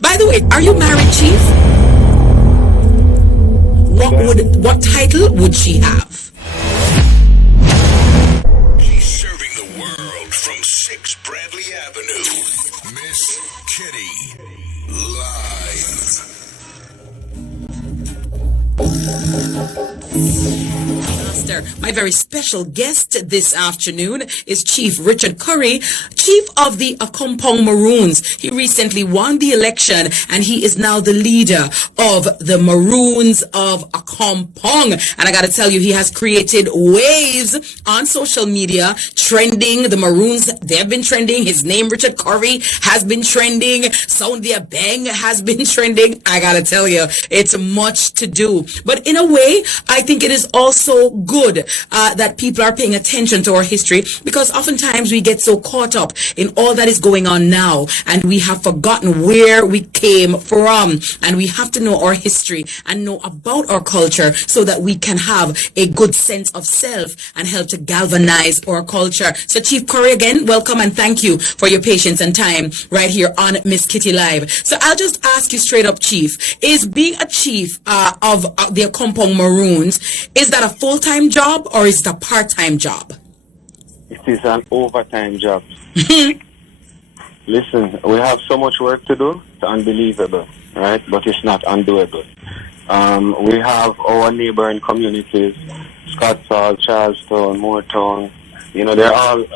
By the way, are you married, Chief? What title would she have? She's serving the world from 6 Bradley Avenue. Miss Kitty, live. My very special guest this afternoon is Chief Richard Currie, Chief of the Accompong Maroons. He recently won the election and he is now the leader of the Maroons of Accompong. And I got to tell you, he has created waves on social media, trending. The Maroons, they've been trending. His name, Richard Currie, has been trending. Sound Their Bang has been trending. I got to tell you, it's much to do. But in a way, I think it is also good that people are paying attention to our history, because oftentimes we get so caught up in all that is going on now and we have forgotten where we came from, and we have to know our history and know about our culture so that we can have a good sense of self and help to galvanize our culture. So Chief Currie, again, welcome and thank you for your patience and time right here on Miss Kitty Live. So I'll just ask you straight up, Chief, is being a chief of the Accompong Maroons, is that a full-time job or is it a part-time job? It is an overtime job. Listen, we have so much work to do. It's unbelievable, right? But it's not undoable. We have our neighboring communities, Scottsdale, Charlestown, Moortown. You know, they're all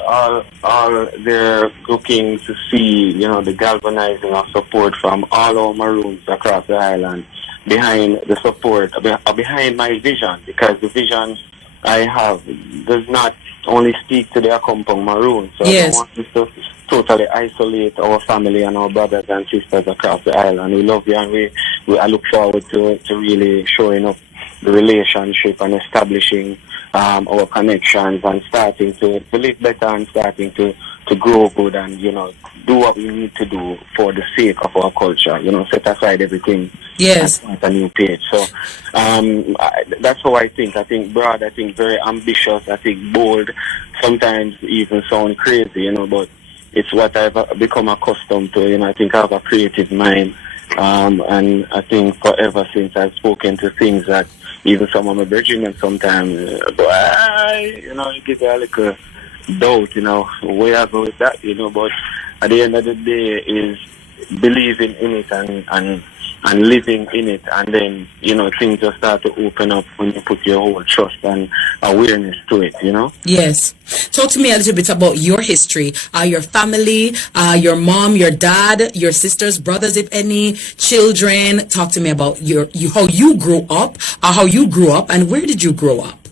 there looking to see, you know, the galvanizing of support from all our Maroons across the island behind the support, behind my vision, because the vision I have does not only speak to the Accompong Maroon. So yes. I don't want us to totally isolate our family and our brothers and sisters across the island. We love you, and I look forward to really showing up the relationship and establishing our connections and starting to live better and starting to grow good and, you know, do what we need to do for the sake of our culture, you know, set aside everything. Yes. And start a new page. So that's how I think. I think broad, I think very ambitious, I think bold, sometimes even sound crazy, you know, but it's what I've become accustomed to. You know, I think I have a creative mind. And I think forever since I've spoken to things that even some of my brethren sometimes, you know, you give a little doubt, you know, where I go with that, you know, but at the end of the day is believing in it and living in it, and then, you know, things just start to open up when you put your whole trust and awareness to it, you know? Yes. Talk to me a little bit about your history, your family, your mom, your dad, your sisters, brothers, if any, children. Talk to me about how you grew up, and where did you grow up?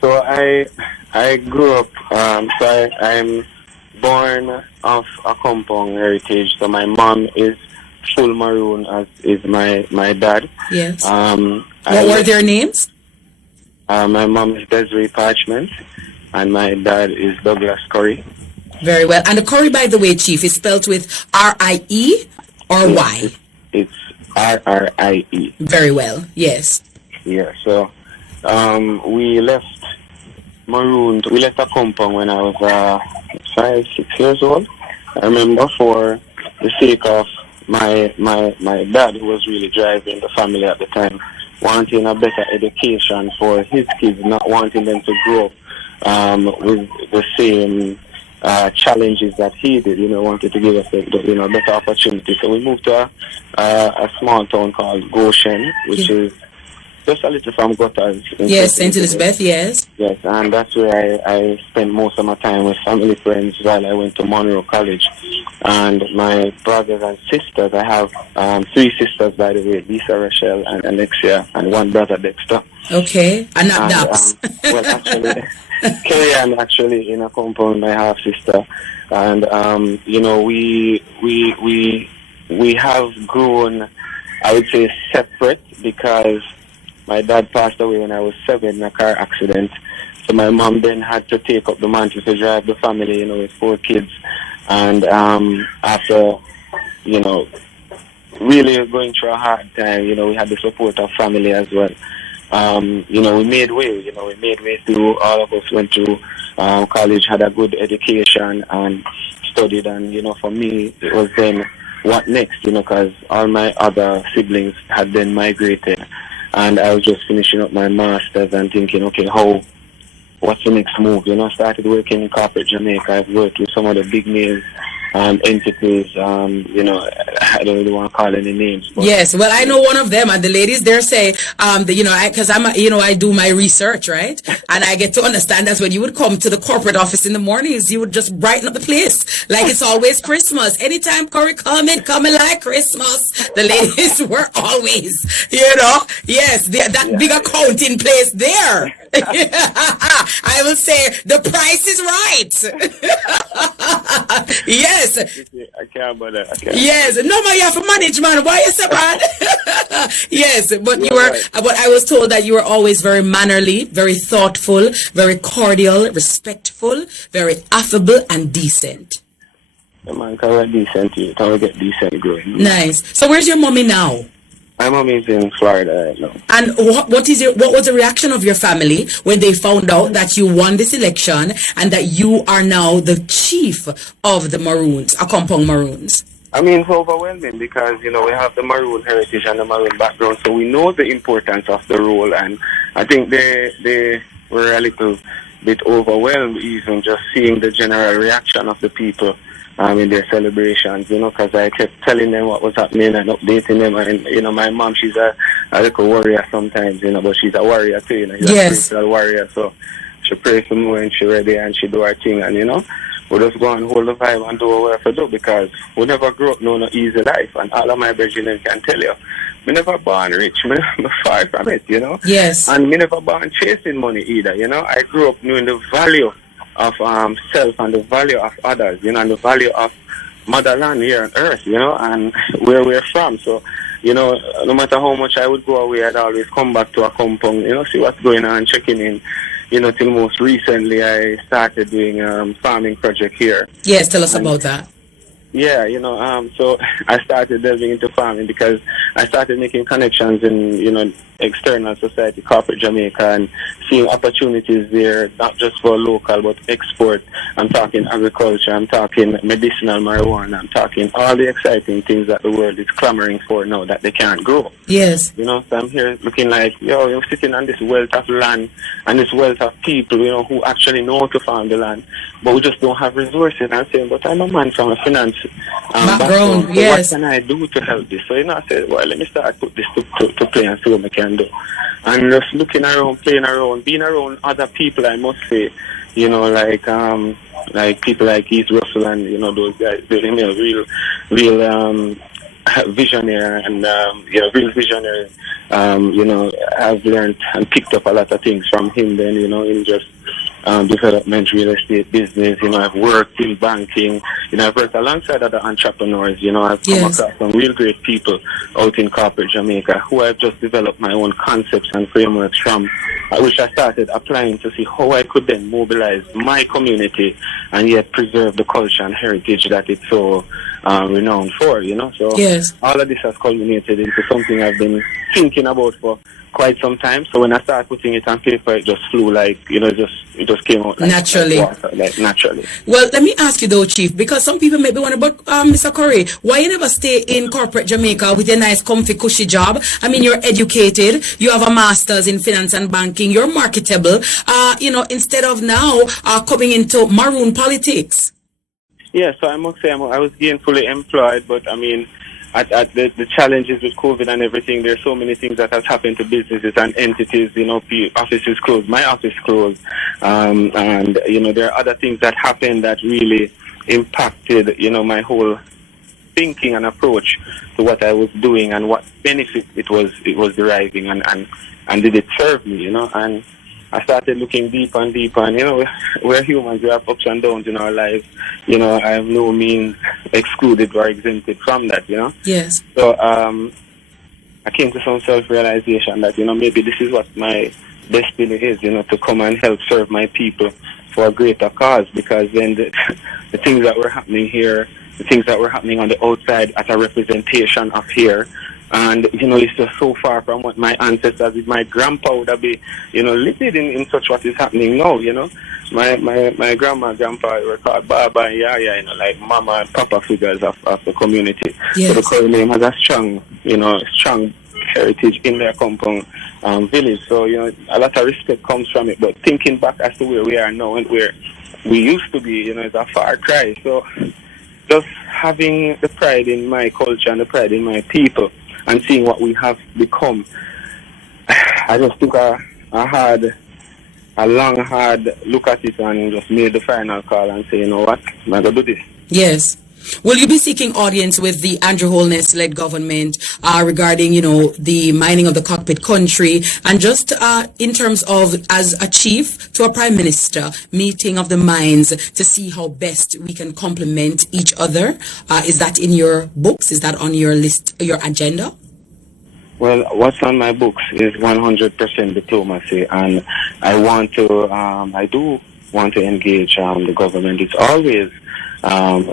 So I grew up, I'm born of Accompong heritage. So my mom is full Maroon, as is my dad. Yes. What were their names? My mom is Desiree Parchment, and my dad is Douglas Currie. Very well. And the Currie, by the way, Chief, is spelled with R-I-E or Y? It's R-R-I-E. Very well. Yes. Yeah. So we left Maroon. We left Accompong when I was 5-6 years old. I remember, for the sake of my dad, who was really driving the family at the time, wanting a better education for his kids, not wanting them to grow up with the same challenges that he did, you know, wanted to give us a better opportunity. So we moved to a small town called Goshen, which is just a little from Gutters. Yes, St. Elizabeth, yes. Yes, and that's where I spent most of my time with family friends while I went to Monroe College. And my brothers and sisters, I have 3 sisters, by the way, Lisa, Rachel, and Alexia, and 1 brother, Dexter. Okay, and not Daps. Well, actually, Carrie, actually in a compound, my half sister. And, you know, we have grown, I would say, separate, because my dad passed away when I was 7 in a car accident. So my mom then had to take up the mantle to drive the family, you know, with 4 kids. And after, you know, really going through a hard time, you know, we had the support of family as well. You know, we made way through. All of us went to college, had a good education and studied. And, you know, for me, it was then what next, because all my other siblings had then migrated, and I was just finishing up my master's and thinking, okay, what's the next move? Started working in corporate Jamaica. I've worked with some of the big names, entities, I don't really want to call any names. But yes, well, I know one of them, and the ladies there say, because I do my research, right? And I get to understand that when you would come to the corporate office in the mornings, you would just brighten up the place like it's always Christmas. Anytime Currie coming like Christmas, the ladies were always, yes, that big account in place there. I will say the price is right. Yes. I can't bother. Yes. No, man, you have to manage, man. Why you so bad? Yes, but but I was told that you were always very mannerly, very thoughtful, very cordial, respectful, very affable and decent. Yeah, man, because we're decent, you can get decent growing. Nice. So where's your mommy now? My mom is in Florida right now. And what was the reaction of your family when they found out that you won this election and that you are now the chief of the Maroons, Accompong Maroons? I mean, it's overwhelming because, we have the Maroon heritage and the Maroon background, so we know the importance of the role, and I think they were a little bit overwhelmed even just seeing the general reaction of the people in their celebrations, because I kept telling them what was happening and updating them. And, my mom, she's a little warrior sometimes, but she's a warrior too, she's a spiritual warrior. So she prays for me when she's ready and she do her thing. And, we just go and hold the vibe and do what we have to do, because we never grew up no easy life. And all of my brethren can tell you, me never born rich, me far from it, Yes. And me never born chasing money either, I grew up knowing the value of self and the value of others, and the value of motherland here on earth, and where we're from. So, no matter how much I would go away, I'd always come back to Accompong, see what's going on, checking in. Till most recently I started doing farming project here. Yes, tell us about that. Yeah, so I started delving into farming because I started making connections in, external society, corporate Jamaica, and seeing opportunities there, not just for local, but export. I'm talking agriculture, I'm talking medicinal marijuana, I'm talking all the exciting things that the world is clamoring for now that they can't grow. Yes. So I'm here looking like, you're sitting on this wealth of land and this wealth of people, who actually know how to farm the land, but we just don't have resources. And I'm saying, but I'm a man from a finance background. So yes. What can I do to help this? So, I said, well, let me start put this to play and see what I can do. And just looking around, playing around, being around other people, I must say, like people like Keith Russell and, those guys, real visionary and, real visionary. I've learned and picked up a lot of things from him then, in just development, real estate business. I've worked in banking. I've worked alongside other entrepreneurs. I've come across some real great people out in corporate Jamaica who I've just developed my own concepts and frameworks from, which I started applying to see how I could then mobilize my community and yet preserve the culture and heritage that it's so renowned for, So all of this has culminated into something I've been thinking about for quite some time. So when I started putting it on paper, it just flew like, it just came out like, naturally. Like water, like naturally. Well, let me ask you though, Chief, because some people maybe wonder, but Mr. Currie, why you never stay in corporate Jamaica with a nice, comfy, cushy job? I mean, you're educated, you have a master's in finance and banking, you're marketable, instead of now coming into maroon politics. Yeah, so I must say I was gainfully employed, but I mean, at the challenges with COVID and everything, there's so many things that has happened to businesses and entities, offices closed, my office closed, and, there are other things that happened that really impacted, my whole thinking and approach to what I was doing and what benefit it was deriving and did it serve me, and I started looking deeper and deeper, and we're humans, we have ups and downs in our lives. I have no means excluded or exempted from that, Yes. So I came to some self-realization that, maybe this is what my destiny is, to come and help serve my people for a greater cause, because then the things that were happening here, the things that were happening on the outside as a representation of here, And, it's just so far from what my ancestors, my grandpa would have been, living in such what is happening now, My grandma and grandpa were called Baba and Yaya, like mama and papa figures of the community. Yes. So the Currie name has a strong, strong heritage in their Accompong village. So, a lot of respect comes from it. But thinking back as to where we are now and where we used to be, is a far cry. So just having the pride in my culture and the pride in my people and seeing what we have become, I just took a long, hard look at it and just made the final call and say, you know what, I'm going to do this. Yes. Will you be seeking audience with the Andrew Holness-led government regarding, the mining of the cockpit country, and just in terms of, as a chief to a prime minister, meeting of the minds to see how best we can complement each other? Is that in your books? Is that on your list, your agenda? Well, what's on my books is 100% diplomacy, and I do want to engage the government. It's always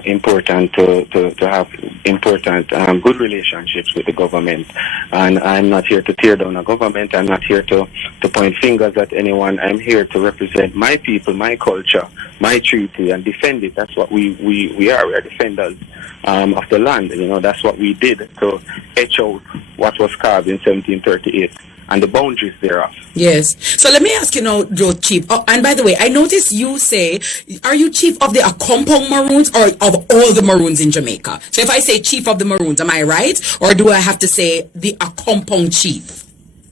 important to have important good relationships with the government, and I'm not here to tear down a government. I'm not here to point fingers at anyone. I'm here to represent my people, my culture, my treaty, and defend it. That's what we are. We are defenders of the land. That's what we did to etch out what was carved in 1738 and the boundaries thereof. Yes. So let me ask you now, Joe, Chief. Oh, and by the way, I notice you say, are you chief of the Accompong Maroons or of all the Maroons in Jamaica? So if I say chief of the Maroons, am I right? Or do I have to say the Accompong chief?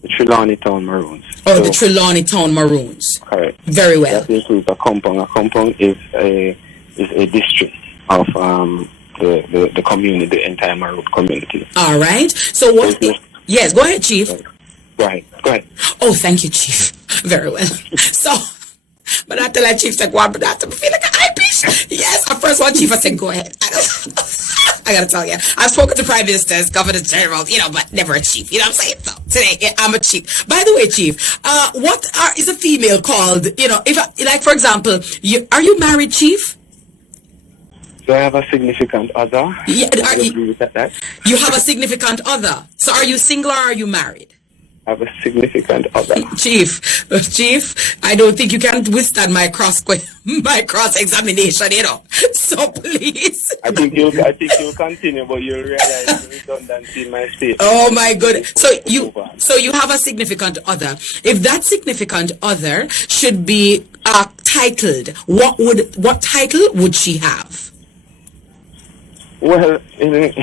The Trelawney Town Maroons. Oh, the Trelawney Town Maroons. Correct. Very well. That includes Accompong. Accompong is a district of the community, the entire Maroon community. All right. So what? Yes, go ahead, Chief. Go ahead. Oh, thank you, Chief. Very well. So, but I tell that Chief said, go on, but I feel like an eye piece. Yes, at first one Chief, I said, go ahead. I gotta tell you, I've spoken to prime ministers, governors general, but never a chief. You know what I'm saying? So today, I'm a chief. By the way, Chief, is a female called? If for example, are you married, Chief? Do I have a significant other? Yeah, you have a significant other. So are you single or are you married? I have a significant other. Chief, I don't think you can withstand my cross examination, So please. I think you'll continue, but you'll realize the redundancy in my statement. Oh my goodness. So you have a significant other. If that significant other should be titled, what title would she have? Well, in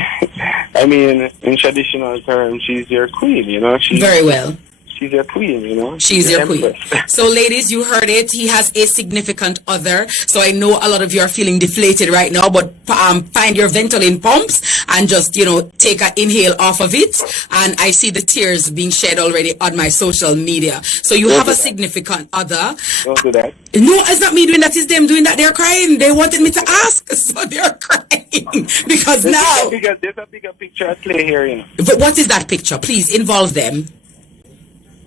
traditional terms, she's your queen, Very well. She's your queen, She's your queen. So, ladies, you heard it. He has a significant other. So, I know a lot of you are feeling deflated right now, but find your Ventolin pumps and just, take an inhale off of it. And I see the tears being shed already on my social media. So, you have a significant other. Don't do that. No, it's not me doing that. It's them doing that. They're crying. They wanted me to ask. So, they're crying. Because there's a bigger picture at play here, But what is that picture? Please involve them.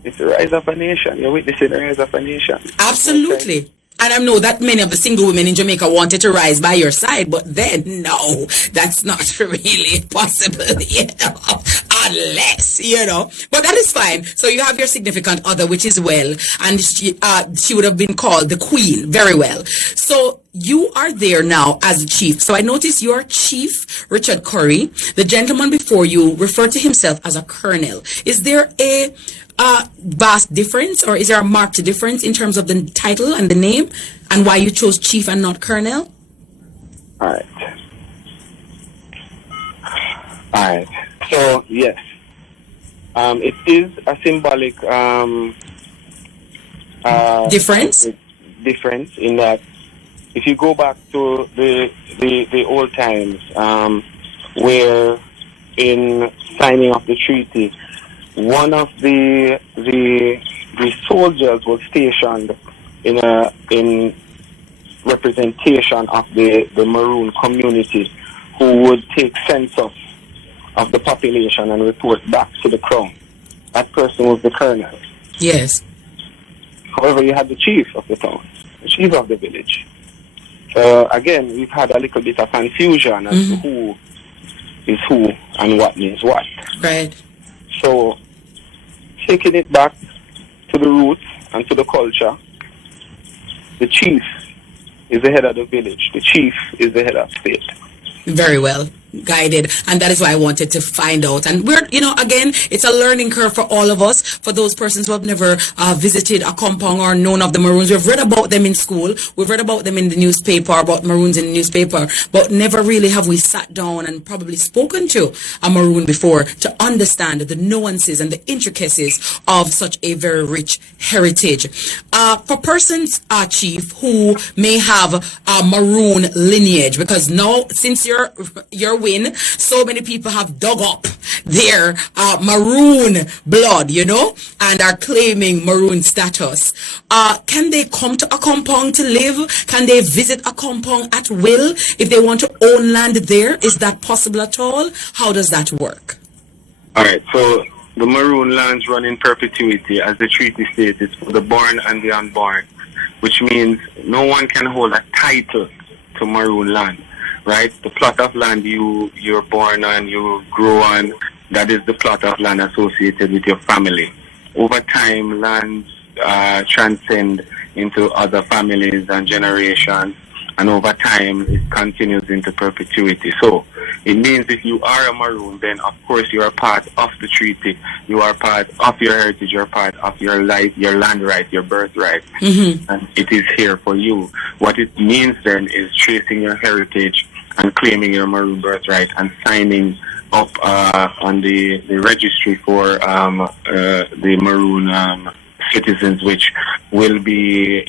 It's the rise of a nation. You're witnessing the rise of a nation. Absolutely. Okay. And I know that many of the single women in Jamaica wanted to rise by your side, but then, no, that's not really possible, unless, But that is fine. So you have your significant other, which is well, and she would have been called the queen. Very well. So you are there now as a chief. So I notice your chief, Richard Currie, the gentleman before you, referred to himself as a colonel. Is there a vast difference, or is there a marked difference in terms of the title and the name, and why you chose chief and not colonel? All right. So yes, it is a symbolic difference. Difference in that if you go back to the old times, where in signing of the treaty, one of the soldiers was stationed in representation of the Maroon community, who would take census of the population and report back to the crown. That person was the colonel. Yes. However, you had the chief of the town, the chief of the village. So again, we've had a little bit of confusion as to who is who and what means what. Right. So, taking it back to the roots and to the culture, the chief is the head of the village. The chief is the head of state. Very well guided, and that is why I wanted to find out. And we're, again, it's a learning curve for all of us, for those persons who have never visited Accompong or known of the Maroons. We've read about them in school, we've read about them in the newspaper, about Maroons in the newspaper, but never really have we sat down and probably spoken to a Maroon before to understand the nuances and the intricacies of such a very rich heritage. For persons, Chief, who may have a Maroon lineage, because now, since your win, so many people have dug up their Maroon blood, and are claiming Maroon status. Can they come to Accompong to live? Can they visit Accompong at will if they want to own land there? Is that possible at all? How does that work? All right, so the Maroon lands run in perpetuity, as the treaty states. It's for the born and the unborn, which means no one can hold a title to Maroon land. Right, the plot of land you're born on, you grow on, that is the plot of land associated with your family. Over time, lands transcend into other families and generations, and over time it continues into perpetuity. So it means if you are a Maroon, then of course you are part of the treaty, you are part of your heritage, you're part of your life, your land right, your birthright, and it is here for you. What it means then is tracing your heritage and claiming your Maroon birthright and signing up on the registry for the Maroon citizens, which will be,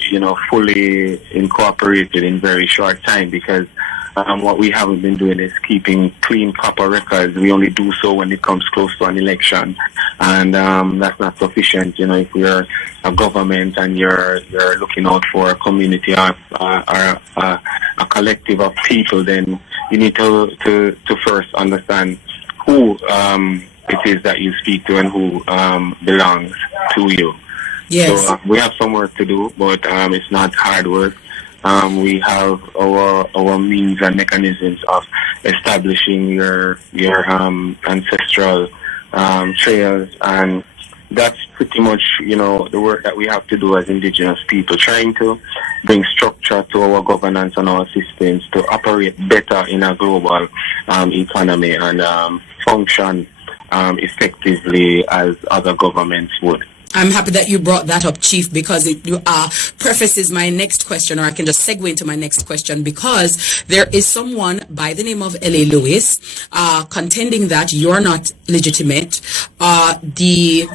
fully incorporated in very short time, because what we haven't been doing is keeping clean proper records. We only do so when it comes close to an election, and that's not sufficient. If we're a government and you're looking out for a community or a collective of people, then you need to first understand who it is that you speak to and who belongs to you. Yes. So we have some work to do, but it's not hard work. We have our means and mechanisms of establishing your ancestral trails, and that's pretty much the work that we have to do as indigenous people, trying to bring structure to our governance and our systems to operate better in a global economy and function effectively as other governments would. I'm happy that you brought that up, Chief, because it prefaces my next question, or I can just segue into my next question, because there is someone by the name of L.A. Lewis contending that you're not legitimate. He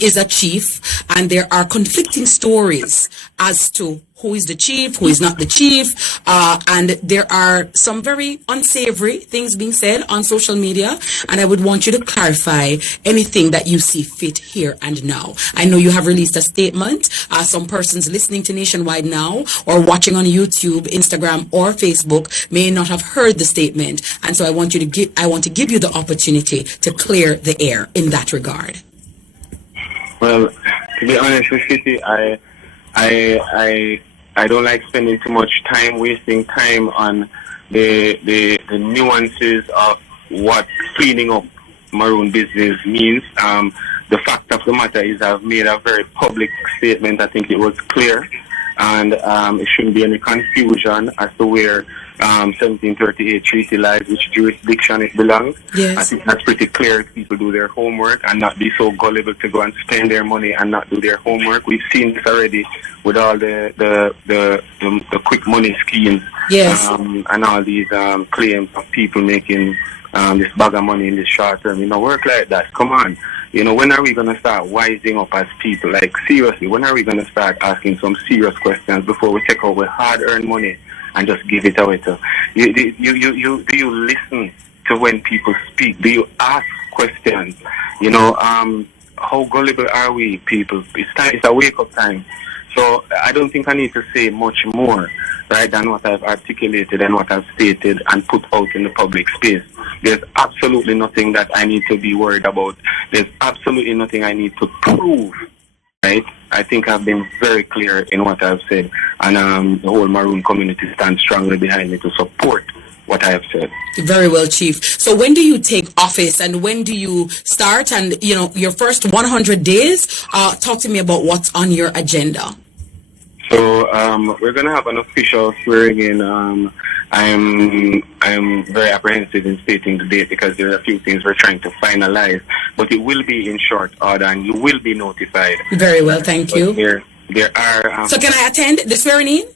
is a chief, and there are conflicting stories as to who is the chief, who is not the chief, and there are some very unsavory things being said on social media, and I would want you to clarify anything that you see fit here and now. I know you have released a statement. Some persons listening to Nationwide Now or watching on YouTube, Instagram, or Facebook may not have heard the statement, and so I want to give you the opportunity to clear the air in that regard. Well, to be honest with you, I don't like spending too much time, wasting time on the nuances of what cleaning up Maroon business means. The fact of the matter is I've made a very public statement. I think it was clear, and it shouldn't be any confusion as to where 1738 treaty lies, which jurisdiction it belongs. Yes. I think that's pretty clear if people do their homework and not be so gullible to go and spend their money and not do their homework. We've seen this already with all the quick money schemes. Yes. And all these claims of people making this bag of money in this short term. Work like that. Come on. When are we going to start wising up as people? Like, seriously, when are we going to start asking some serious questions before we take our hard-earned money and just give it away to you? Do you listen to when people speak? Do you ask questions? How gullible are we, people? It's a wake-up time. So I don't think I need to say much more, right, than what I've articulated and what I've stated and put out in the public space. There's absolutely nothing that I need to be worried about. There's absolutely nothing I need to prove, right? I think I've been very clear in what I've said, and the whole Maroon community stands strongly behind me to support what I have said. Very well, Chief. So when do you take office and when do you start? And, your first 100 days, talk to me about what's on your agenda. So we're going to have an official swearing in. I'm very apprehensive in stating the date because there are a few things we're trying to finalize, but it will be in short order and you will be notified. Very well, thank you. There are... So can I attend the swearing in?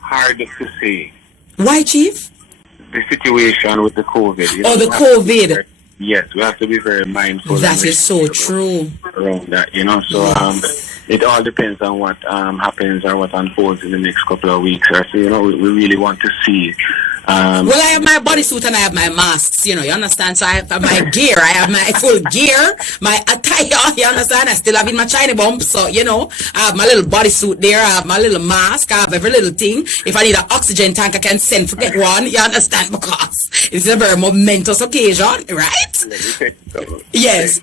Hard to say. Why, Chief? The situation with the COVID. The COVID. Yes, we have to be very mindful. That is so true. Around that, so it all depends on what happens or what unfolds in the next couple of weeks. So we really want to see. Well, I have my bodysuit and I have my masks, you understand? So I have my gear, I have my full gear, my attire, you understand? I still have in my China bump, so, I have my little bodysuit there, I have my little mask, I have every little thing. If I need an oxygen tank, I can send for get one, you understand? Because it's a very momentous occasion, right? Yes.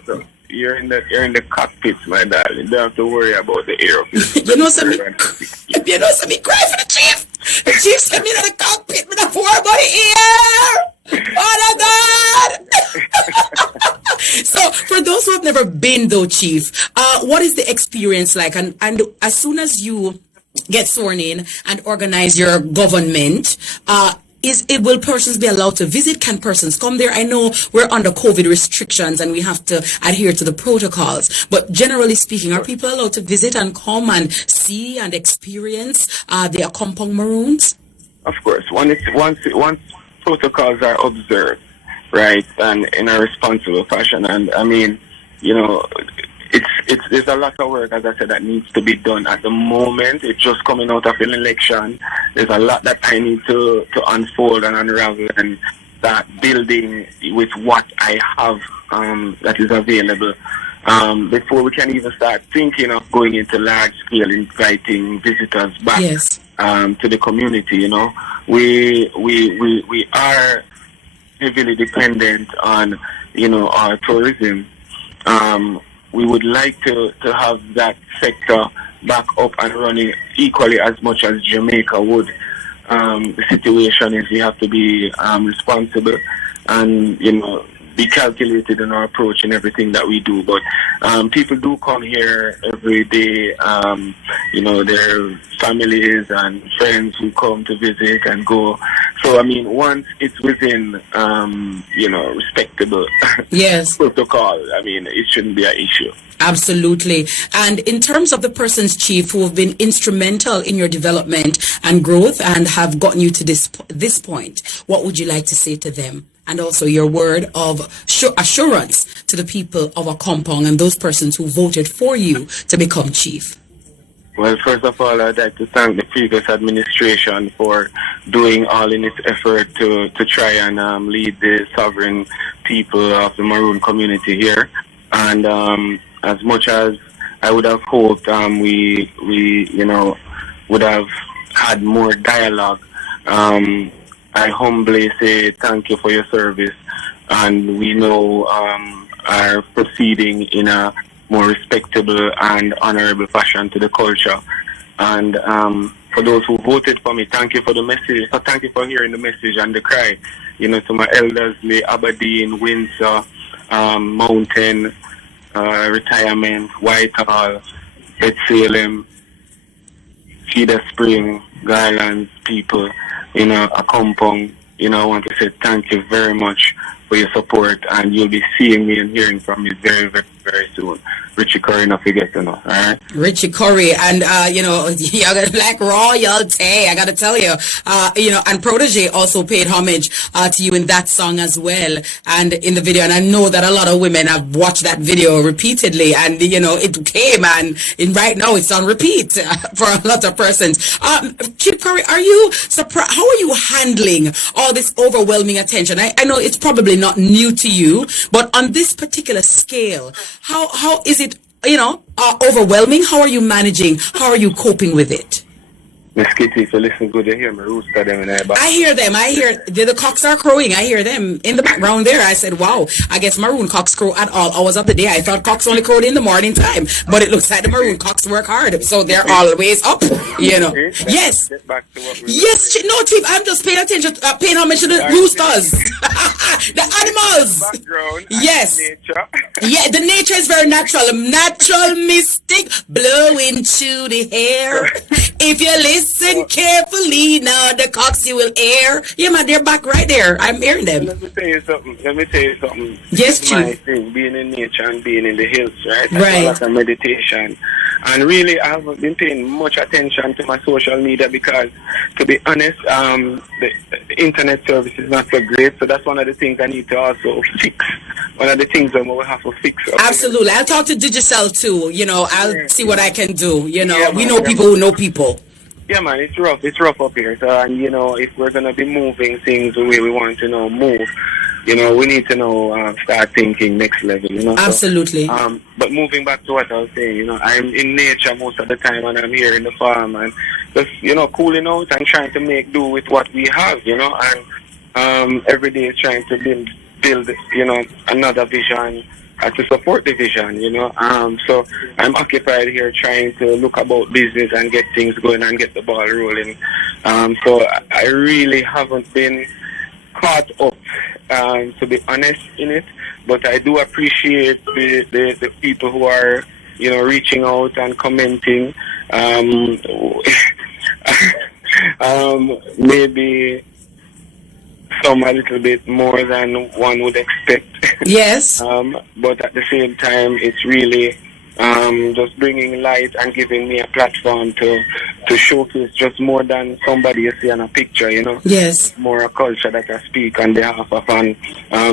You're in the cockpit, my darling. You don't have to worry about the air. me cry for the Chief. The Chief sent me to the cockpit with a poor body ear. Oh my God. So for those who have never been though, Chief, what is the experience like? And as soon as you get sworn in and organize your government, will persons be allowed to visit? Can persons come there? I know we're under COVID restrictions and we have to adhere to the protocols, but generally speaking, are people allowed to visit and come and see and experience the Accompong Maroons? Of course, once protocols are observed, right, and in a responsible fashion, and I mean, there's a lot of work, as I said, that needs to be done at the moment. It's just coming out of an election. There's a lot that I need to unfold and unravel and start building with what I have that is available before we can even start thinking of going into large scale, inviting visitors back to the community. We are heavily dependent on our tourism. We would like to have that sector back up and running equally as much as Jamaica would. The situation is we have to be responsible and, be calculated in our approach in everything that we do. But people do come here every day. Their families and friends who come to visit and go. So, I mean, once it's within, respectable protocol, I mean, it shouldn't be an issue. Absolutely. And in terms of the persons, Chief, who have been instrumental in your development and growth and have gotten you to this point, what would you like to say to them? And also your word of assurance to the people of Accompong and those persons who voted for you to become Chief. Well, first of all, I'd like to thank the previous administration for doing all in its effort to try and lead the sovereign people of the Maroon community here. And as much as I would have hoped we would have had more dialogue, I humbly say thank you for your service, and we know are proceeding in a more respectable and honorable fashion to the culture. And for those who voted for me, thank you for the message. So thank you for hearing the message and the cry. To my elders, Aberdeen, Windsor, Mountain, Retirement, Whitehall, Salem, Cedar Spring, Garlands, people, Accompong, I want to say thank you very much for your support, and you'll be seeing me and hearing from me very, very, very soon. Richard Currie, not forget to know, all right? Richard Currie, and, you're Black royalty, I gotta tell you, and Protege also paid homage to you in that song as well, and in the video, and I know that a lot of women have watched that video repeatedly, and, it came, and right now it's on repeat for a lot of persons. Chief Currie, are you surprised? How are you handling all this overwhelming attention? I know it's probably not new to you, but on this particular scale, how is it, overwhelming? How are you managing? How are you coping with it? Miss Kitty, so listen good, you hear me rooster them in there. I hear them. I hear the cocks are crowing. I hear them in the background there. I said, wow, I guess maroon cocks crow at all hours of the day. I thought cocks only crowed in the morning time, but it looks like the maroon cocks work hard, so they're always up, you know. Yes. Get back to what we Yes, no, Chief, I'm just paying attention, paying homage to the roosters, the animals. background. Yes. Nature. Yeah, the nature is very natural. Natural mystic blowing through the hair. If you listen carefully, now the cocks you will air. Yeah, man, they're back right there. I'm hearing them. Let me tell you something. Yes, It's my Chief. thing, being in nature and being in the hills, right? That's Right. a lot of meditation. And really, I haven't been paying much attention to my social media because, to be honest, the internet service is not so great. So that's one of the things I need to also fix. One of the things that we'll have to fix. Absolutely. I'll talk to Digicel too. You know, I'll see what I can do. You know, Yeah, we man, know yeah. people who know people. Yeah, man, it's rough. It's rough up here. So, and you know, if we're gonna be moving things the way we want to move, you know, we need to start thinking next level. You know. Absolutely. So, but moving back to what I was saying, you know, I'm in nature most of the time, and I'm here in the farm, and just cooling out and trying to make do with what we have. You know, and every day trying to build another vision. To support the vision, so I'm occupied here trying to look about business and get things going and get the ball rolling. So I really haven't been caught up, to be honest, in it. But I do appreciate the people who are, reaching out and commenting. Maybe some a little bit more than one would expect. Yes. But at the same time, it's really just bringing light and giving me a platform to showcase just more than somebody you see on a picture, Yes. More a culture that I speak on behalf of. And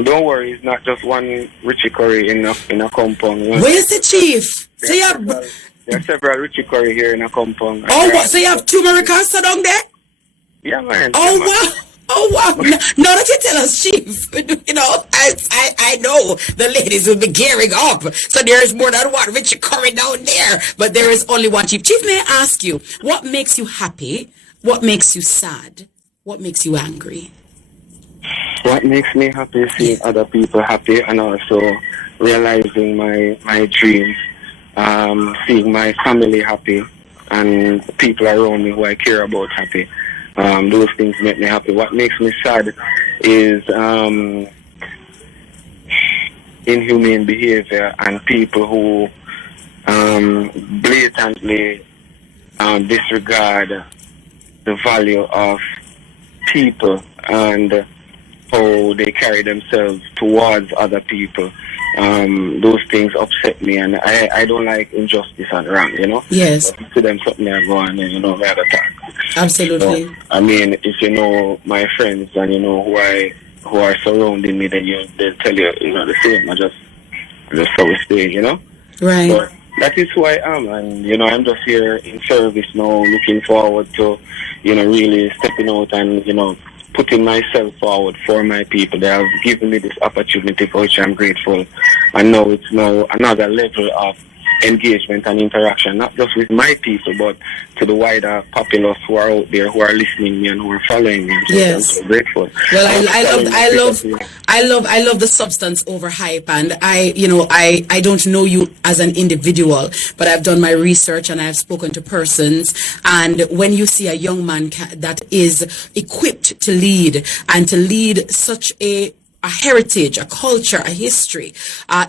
don't worry, it's not just one Richard Currie in Accompong. Where's the Chief? So you have, there are several Richard Currie here in Accompong. oh, what? So you have two Maricasa down there? Yeah, man. Oh, Yeah, man. wow. Oh, wow. Now that you tell us, Chief, I know the ladies will be gearing up. So there is more than one Richard Currie down there. But there is only one Chief. Chief, may I ask you, what makes you happy? What makes you sad? What makes you angry? What makes me happy is seeing other people happy and also realizing my dreams, seeing my family happy and people around me who I care about happy. Those things make me happy. What makes me sad is inhumane behavior and people who blatantly disregard the value of people and how they carry themselves towards other people. Those things upset me, and I don't like injustice and wrong, Yes. But to them something I go on and, I gotta talk. Absolutely. So, I mean, if you know my friends and you know who are surrounding me, then they'll tell you, the same. I just how we stay, Right. So that is who I am, and I'm just here in service now, looking forward to, really stepping out and putting myself forward for my people. They have given me this opportunity for which I'm grateful, and now it's another level of engagement and interaction, not just with my people, but to the wider populace who are out there, who are listening to me and who are following me. So Yes. I'm so grateful. Well, I love the substance over hype, and I don't know you as an individual, but I've done my research and I've spoken to persons, and when you see a young man that is equipped to lead and to lead such a heritage, a culture, a history.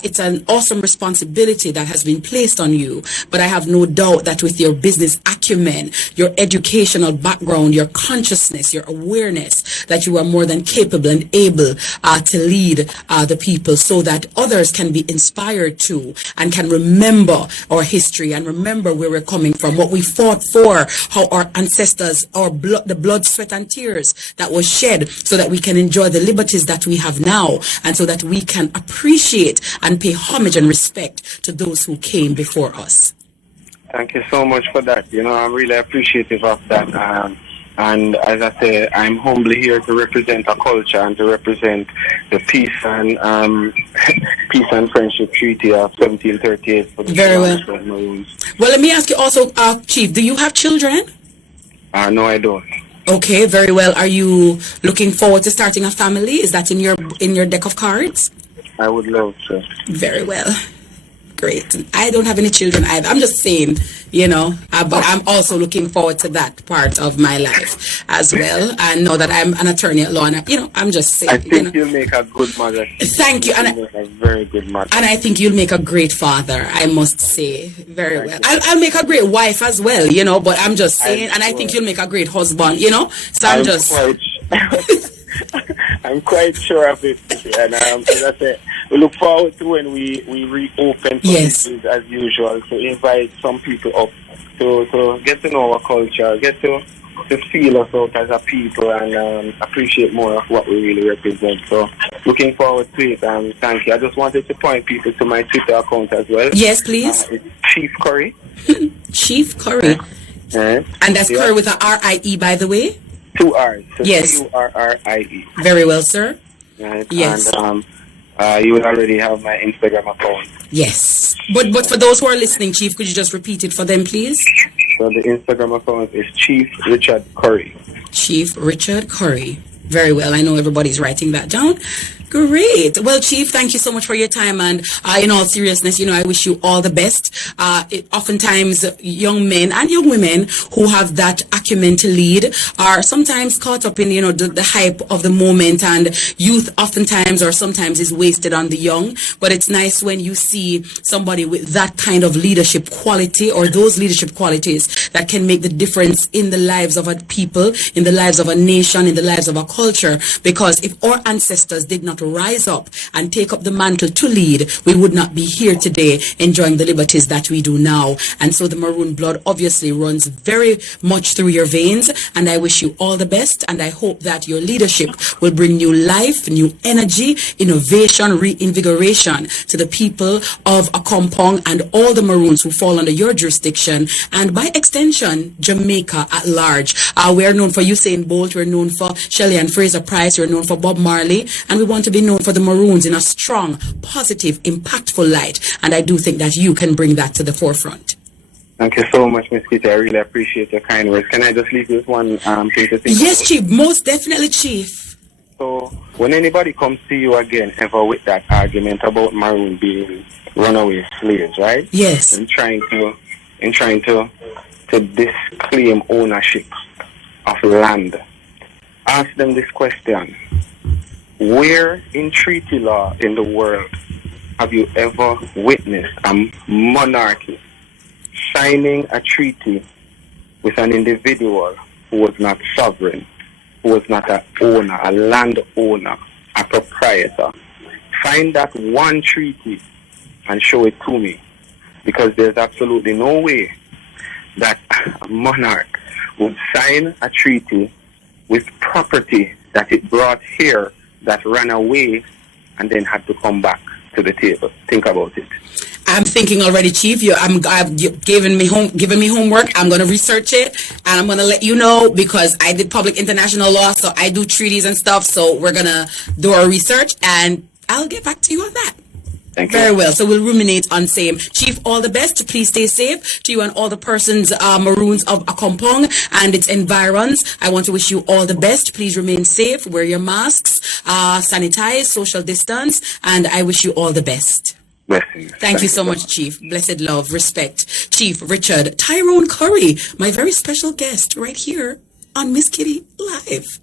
It's an awesome responsibility that has been placed on you. But I have no doubt that with your business acumen, your educational background, your consciousness, your awareness, that you are more than capable and able to lead the people so that others can be inspired to and can remember our history and remember where we're coming from, what we fought for, how our ancestors, the blood, sweat, and tears that was shed so that we can enjoy the liberties that we have now, and so that we can appreciate and pay homage and respect to those who came before us. Thank you so much for that. I'm really appreciative of that. And as I say, I'm humbly here to represent a culture and to represent the peace and friendship treaty of 1738 for the Very well. Maroons. Well, let me ask you also, Chief, do you have children? No, I don't. Okay, very well. Are you looking forward to starting a family? Is that in your deck of cards? I would love to. Very well. Great. I don't have any children either. I'm just saying, but I'm also looking forward to that part of my life as well. I know that I'm an attorney at law, and I'm just saying. I think you'll make a good mother. Thank you. You'll make a very good mother. And I think you'll make a great father, I must say. Very well. I'll make a great wife as well, but I'm just saying, and I think you'll make a great husband, So I'm quite sure of it. And as I said, we look forward to when we reopen yes. as usual, to invite some people up to get to know our culture, get to feel us out as a people, and appreciate more of what we really represent. So looking forward to it, and thank you. I just wanted to point people to my Twitter account as well. Yes, please. It's Chief Currie. Chief Currie. And that's Currie with a R-I-E, by the way? 2 R's. So yes. Currie. Very well, sir. Right. Yes. And you will already have my Instagram account. Yes. But for those who are listening, Chief, could you just repeat it for them, please? So the Instagram account is Chief Richard Currie. Chief Richard Currie. Very well. I know everybody's writing that down. Great. Well, Chief, thank you so much for your time. And in all seriousness, I wish you all the best. Oftentimes, young men and young women who have that acumen to lead are sometimes caught up in, the hype of the moment, and youth oftentimes or sometimes is wasted on the young. But it's nice when you see somebody with that kind of leadership quality, or those leadership qualities that can make the difference in the lives of a people, in the lives of a nation, in the lives of a culture. Because if our ancestors did not rise up and take up the mantle to lead, we would not be here today enjoying the liberties that we do now. And so the maroon blood obviously runs very much through your veins, and I wish you all the best, and I hope that your leadership will bring new life, new energy, innovation, reinvigoration to the people of Accompong and all the Maroons who fall under your jurisdiction, and by extension Jamaica at large. We are known for Usain Bolt, we're known for Shelley and Fraser Price, we're known for Bob Marley, and we want to be known for the Maroons in a strong, positive, impactful light. And I do think that you can bring that to the forefront. Thank you so much, Ms. Kitty. I really appreciate your kind words. Can I just leave this one thing to think Yes, about? Chief. Most definitely, Chief. So, when anybody comes to you again ever with that argument about Maroon being runaway slaves, right? Yes. And trying to disclaim ownership of land, ask them this question. Where in treaty law in the world have you ever witnessed a monarchy signing a treaty with an individual who was not sovereign, who was not an owner, a landowner, a proprietor? Find that one treaty and show it to me, because there's absolutely no way that a monarch would sign a treaty with property that it brought here that ran away and then had to come back to the table. Think about it. I'm thinking already, Chief. You've given me homework. I'm going to research it, and I'm going to let you know, because I did public international law, so I do treaties and stuff. So we're going to do our research, and I'll get back to you on that. Thank you. Very well. So we'll ruminate on same. Chief, all the best. Please stay safe to you and all the persons, Maroons of Accompong and its environs. I want to wish you all the best. Please remain safe. Wear your masks, sanitize, social distance, and I wish you all the best. Blessings. Thank you so much, Chief. Blessed love, respect. Chief Richard Tyrone Currie, my very special guest right here on Miss Kitty Live.